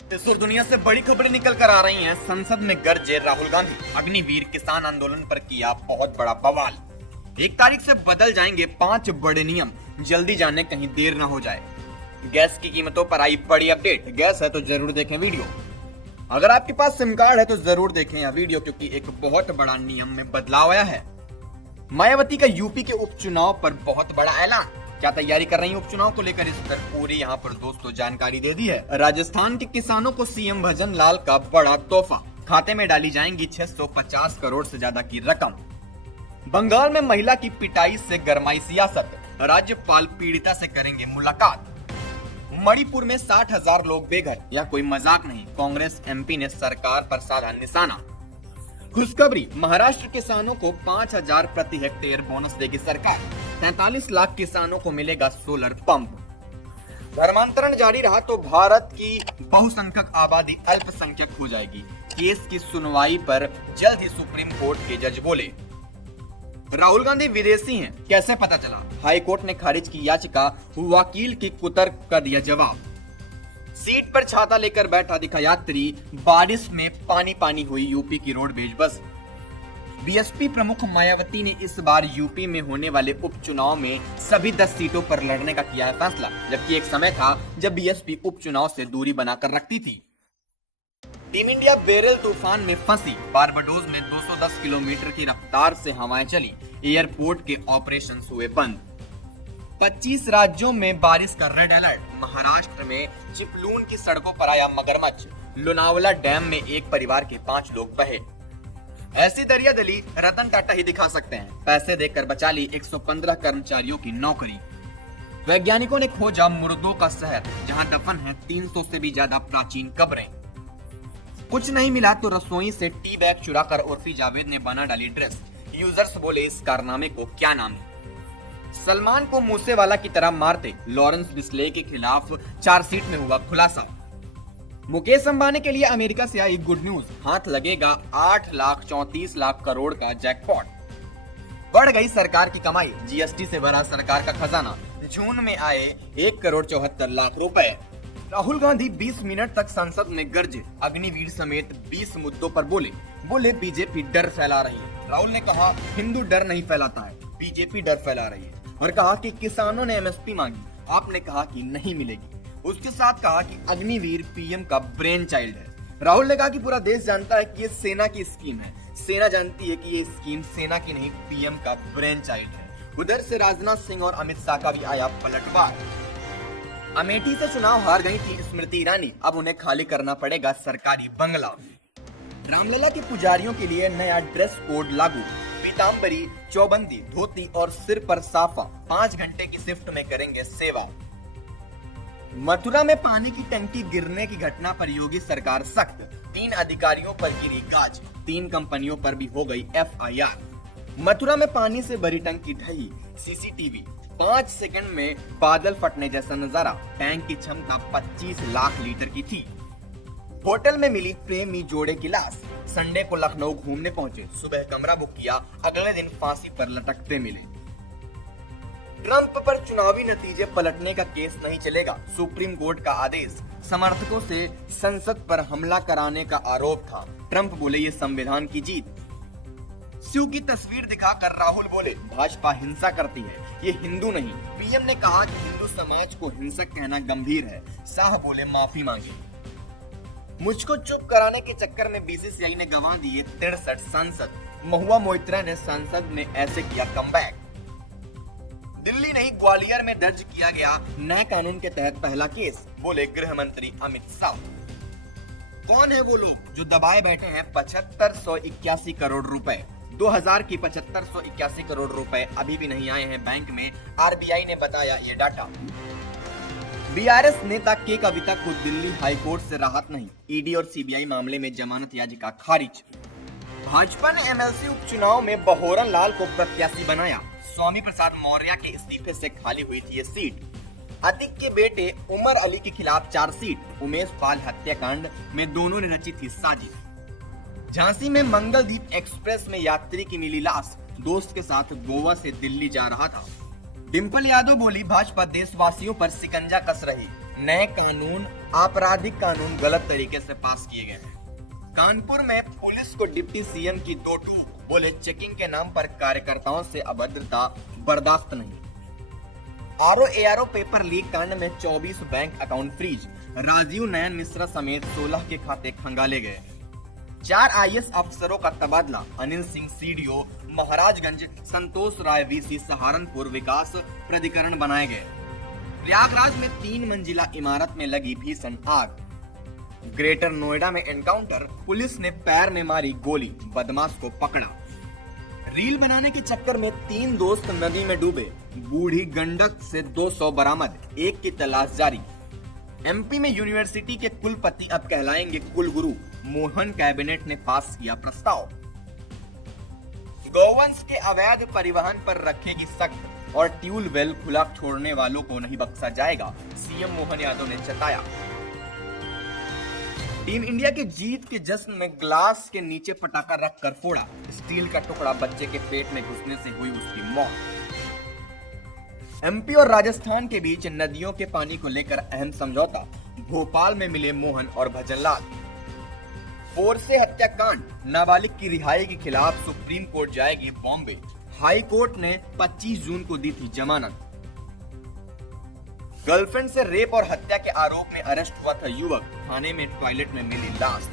देश और दुनिया से बड़ी खबरें निकल कर आ रही हैं। संसद में गरजे राहुल गांधी। अग्निवीर किसान आंदोलन पर किया बहुत बड़ा बवाल। 1 तारीख से बदल जाएंगे 5 बड़े नियम, जल्दी जाने कहीं देर न हो जाए। गैस की कीमतों पर आई बड़ी अपडेट। गैस है तो जरूर देखें वीडियो। अगर आपके पास सिम कार्ड है तो जरूर देखें यह वीडियो, क्योंकि एक बहुत बड़ा नियम में बदलाव आया है। मायावती का यूपी के उपचुनाव पर बहुत बड़ा ऐलान। क्या तैयारी कर रही है उपचुनाव को लेकर, इस पर पूरी यहाँ पर दोस्तों जानकारी दे दी है। राजस्थान के किसानों को सीएम भजन लाल का बड़ा तोहफा। खाते में डाली जाएंगी 650 करोड़ से ज्यादा की रकम। बंगाल में महिला की पिटाई से गरमाई सियासत। राज्यपाल पीड़िता से करेंगे मुलाकात। मणिपुर में 60,000 लोग बेघर, यह कोई मजाक नहीं। कांग्रेस एमपी ने सरकार पर साधा निशाना। खुशखबरी, महाराष्ट्र किसानों को 5,000 प्रति हेक्टेयर बोनस देगी सरकार। 43 लाख किसानों को मिलेगा सोलर पंप। धर्मांतरण जारी रहा तो भारत की बहुसंख्यक आबादी अल्पसंख्यक हो जाएगी। केस की सुनवाई पर जल्द ही सुप्रीम कोर्ट के जज बोले। राहुल गांधी विदेशी हैं, कैसे पता चला? हाई कोर्ट ने खारिज की याचिका, वकील की कुतर्क का दिया जवाब। सीट पर छाता लेकर बैठा दिखा यात्री, बारिश में पानी पानी हुई यूपी की रोडवेज बस। बीएसपी प्रमुख मायावती ने इस बार यूपी में होने वाले उपचुनाव में सभी 10 सीटों पर लड़ने का किया है फैसला, जबकि एक समय था जब बीएसपी उपचुनाव से दूरी बनाकर रखती थी। टीम इंडिया बेरिल तूफान में फंसी। बारबाडोस में 210 किलोमीटर की रफ्तार से हवाएं चली। एयरपोर्ट के ऑपरेशन हुए बंद। 25 राज्यों में बारिश का रेड अलर्ट। महाराष्ट्र में चिपलून की सड़कों पर आया मगरमच्छ। लोनावला डैम में एक परिवार के 5 लोग बहे। ऐसी दरियादली रतन टाटा ही दिखा सकते हैं। पैसे देकर बचा ली 115 कर्मचारियों की नौकरी। वैज्ञानिकों ने खोजा मुर्दों का शहर, जहां दफन है 300 से भी ज्यादा प्राचीन कब्रें। कुछ नहीं मिला तो रसोई से टी बैग चुराकर उर्फी जावेद ने बना डाली ड्रेस। यूजर्स बोले इस कारनामे को क्या नाम है? सलमान को मूसेवाला की तरह मारते, लॉरेंस बिस्ले के खिलाफ चार्जशीट में हुआ खुलासा। मुकेश अंबानी के लिए अमेरिका से आई गुड न्यूज, हाथ लगेगा 8,34,00,000 करोड़ का जैकपॉट। बढ़ गई सरकार की कमाई, जीएसटी से भरा सरकार का खजाना। जून में आए 1,74,00,000 रुपए। राहुल गांधी 20 मिनट तक संसद में गरजे। अग्निवीर समेत 20 मुद्दों पर बोले बीजेपी डर फैला रही है। राहुल ने कहा हिंदू डर नहीं फैलाता है, बीजेपी डर फैला रही है। और कहा कि किसानों ने एमएसपी मांगी, आपने कहा कि नहीं मिलेगी। उसके साथ कहा कि अग्निवीर पीएम का ब्रेन चाइल्ड है। राहुल ने कहा कि पूरा देश जानता है कि ये सेना की स्कीम है। सेना जानती है कि ये स्कीम सेना की नहीं, पीएम का ब्रेन चाइल्ड है। उधर से राजनाथ सिंह और अमित शाह का भी आया पलटवार। अमेठी से चुनाव हार गई थी स्मृति ईरानी, अब उन्हें खाली करना पड़ेगा सरकारी बंगला। रामलला के पुजारियों के लिए नया ड्रेस कोड लागू। पीताम्बरी, चौबंदी, धोती और सिर पर साफा। 5 घंटे की शिफ्ट में करेंगे सेवा। मथुरा में पानी की टंकी गिरने की घटना पर योगी सरकार सख्त। 3 अधिकारियों पर गिरी गाज। 3 कंपनियों पर भी हो गई एफआईआर। मथुरा में पानी से भरी टंकी ढही। सीसीटीवी। 5 सेकंड में बादल फटने जैसा नजारा। टैंक की क्षमता 25 लाख लीटर की थी। होटल में मिली प्रेमी जोड़े की लाश। संडे को लखनऊ घूमने पहुंचे, सुबह कमरा बुक किया, अगले दिन फांसी पर लटकते मिले। ट्रंप पर चुनावी नतीजे पलटने का केस नहीं चलेगा, सुप्रीम कोर्ट का आदेश। समर्थकों से संसद पर हमला कराने का आरोप था, ट्रंप बोले ये संविधान की जीत। शिव की तस्वीर दिखाकर राहुल बोले भाजपा हिंसा करती है, ये हिंदू नहीं। पीएम ने कहा कि हिंदू समाज को हिंसक कहना गंभीर है। शाह बोले माफी मांगे। मुझको चुप कराने के चक्कर में बीसीसीआई ने गंवा दिए 63 सांसद। महुआ मोइत्रा ने संसद में ऐसे किया कमबैक। दिल्ली नहीं ग्वालियर में दर्ज किया गया नए कानून के तहत पहला केस, बोले गृह मंत्री अमित शाह। कौन है वो लोग जो दबाए बैठे हैं 7581 करोड़ रुपए? 2000 की 7581 करोड़ रुपए अभी भी नहीं आए हैं बैंक में, आरबीआई ने बताया ये डाटा। बीआरएस नेता के कविता को दिल्ली हाईकोर्ट से राहत नहीं। ईडी और सीबीआई मामले में जमानत याचिका खारिज। भाजपा ने एमएलसी उपचुनाव में बहोरन लाल को प्रत्याशी बनाया। स्वामी प्रसाद मौर्य के इस्तीफे से खाली हुई थी ये सीट। अतिक के बेटे उमर अली के खिलाफ चार्जशीट। उमेश पाल हत्याकांड में दोनों ने रची थी साजिश। झांसी में मंगलदीप एक्सप्रेस में यात्री की मिली लाश, दोस्त के साथ गोवा से दिल्ली जा रहा था। डिम्पल यादव बोली भाजपा देशवासियों पर शिकंजा कस रही, नए कानून आपराधिक कानून गलत तरीके से पास किए गए हैं। कानपुर में पुलिस को डिप्टी सीएम की दो टूक, बोले चेकिंग के नाम पर कार्यकर्ताओं से अभद्रता बर्दाश्त नहीं। आरओ पेपर लीक कांड में 24 bank account freeze, Rajiv Nayan Mishra समेत 16 के खाते खंगाले गए। 4 आईएएस अफसरों का तबादला, अनिल सिंह सीडीओ महाराजगंज, संतोष राय वीसी सहारनपुर विकास प्राधिकरण बनाए गए। प्रयागराज में 3 मंजिला इमारत में लगी भीषण आग। ग्रेटर नोएडा में एनकाउंटर, पुलिस ने पैर में मारी गोली, बदमाश को पकड़ा। रील बनाने के चक्कर में 3 दोस्त नदी में डूबे, बूढ़ी गंडक से 200 बरामद, एक की तलाश जारी। एमपी में यूनिवर्सिटी के कुलपति अब कहलाएंगे कुलगुरु, मोहन कैबिनेट ने पास किया प्रस्ताव। गौवंश के अवैध परिवहन पर रखेगी सख्त और ट्यूबवेल खुला छोड़ने वालों को नहीं बख्शा जाएगा, सीएम मोहन यादव ने जताया। टीम इंडिया के जीत के जश्न में ग्लास के नीचे पटाखा रखकर फोड़ा, स्टील का टुकड़ा बच्चे के पेट में घुसने से हुई उसकी मौत। एमपी और राजस्थान के बीच नदियों के पानी को लेकर अहम समझौता, भोपाल में मिले मोहन और भजनलाल। पोरसे हत्याकांड, नाबालिग की रिहाई के खिलाफ सुप्रीम कोर्ट जाएगी बॉम्बे, हाई कोर्ट ने 25 जून को दी थी जमानत। गर्लफ्रेंड से रेप और हत्या के आरोप में अरेस्ट हुआ था युवक, थाने में टॉयलेट में मिली लाश।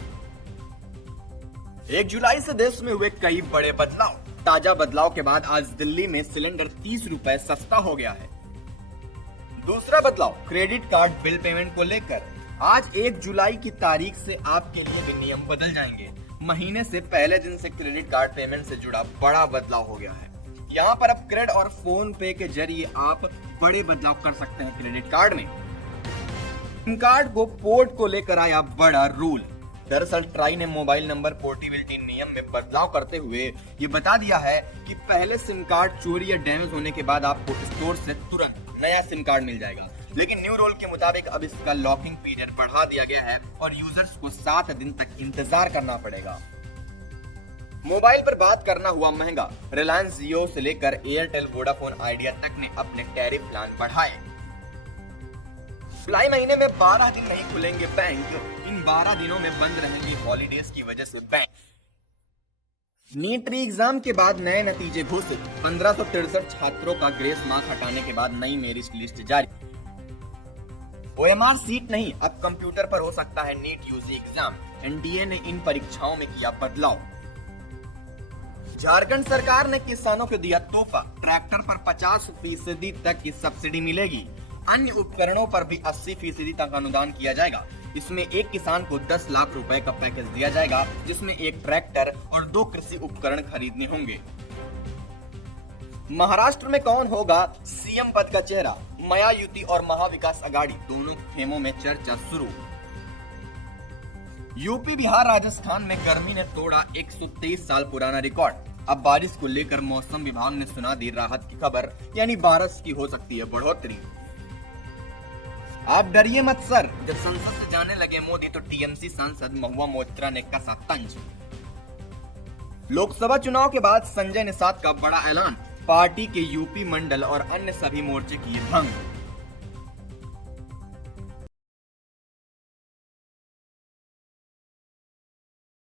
1 जुलाई से देश में हुए कई बड़े बदलाव। ताजा बदलाव के बाद आज दिल्ली में सिलेंडर 30 रुपए सस्ता हो गया है। दूसरा बदलाव क्रेडिट कार्ड बिल पेमेंट को लेकर, आज 1 जुलाई की तारीख से आपके लिए भी नियम बदल जाएंगे। महीने से पहले दिन से क्रेडिट कार्ड पेमेंट से जुड़ा बड़ा बदलाव हो गया है। यहाँ पर अब क्रेड और फोन पे के जरिए आप बड़े बदलाव कर सकते हैं क्रेडिट कार्ड में। सिम कार्ड को पोर्ट को लेकर आया बड़ा रूल। दरअसल ट्राई ने मोबाइल नंबर पोर्टेबिलिटी नियम में बदलाव करते हुए ये बता दिया है कि पहले सिम कार्ड चोरी या डैमेज होने के बाद आपको स्टोर से तुरंत नया सिम कार्ड मिल जाएगा, लेकिन न्यू रूल के मुताबिक अब इसका लॉकिंग पीरियड बढ़ा दिया गया है और यूजर्स को 7 दिन तक इंतजार करना पड़ेगा। मोबाइल पर बात करना हुआ महंगा, रिलायंस जियो से लेकर एयरटेल वोडाफोन आइडिया तक ने अपने टैरिफ प्लान बढ़ाए। जुलाई महीने में 12 दिन नहीं खुलेंगे बैंक, इन 12 दिनों में बंद रहेंगे हॉलीडेज की वजह से बैंक। नीट री एग्जाम के बाद नए नतीजे घोषित, 1563 छात्रों का ग्रेस मार्क हटाने के बाद नई मेरिट लिस्ट जारी। ओएमआर सीट नहीं, अब कंप्यूटर पर हो सकता है नीट यूजी एग्जाम, एनडीए ने इन परीक्षाओं में किया बदलाव। झारखंड सरकार ने किसानों को दिया तोहफा, ट्रैक्टर पर 50% तक की सब्सिडी मिलेगी, अन्य उपकरणों पर भी 80% तक अनुदान किया जाएगा। इसमें एक किसान को 10 लाख रुपए का पैकेज दिया जाएगा, जिसमें एक ट्रैक्टर और 2 कृषि उपकरण खरीदने होंगे। महाराष्ट्र में कौन होगा सीएम पद का चेहरा, माया युति और महाविकास अघाड़ी दोनों खेमों में चर्चा शुरू। यूपी, बिहार, राजस्थान में गर्मी ने तोड़ा 123 साल पुराना रिकॉर्ड। अब बारिश को लेकर मौसम विभाग ने सुना दी राहत की खबर, यानी बारिश की हो सकती है बढ़ोतरी। आप डरिए मत सर, जब संसद से जाने लगे मोदी तो टीएमसी सांसद महुआ मोइत्रा ने कसा तंज। लोकसभा चुनाव के बाद संजय निषाद का बड़ा ऐलान, पार्टी के यूपी मंडल और अन्य सभी मोर्चे किए भंग।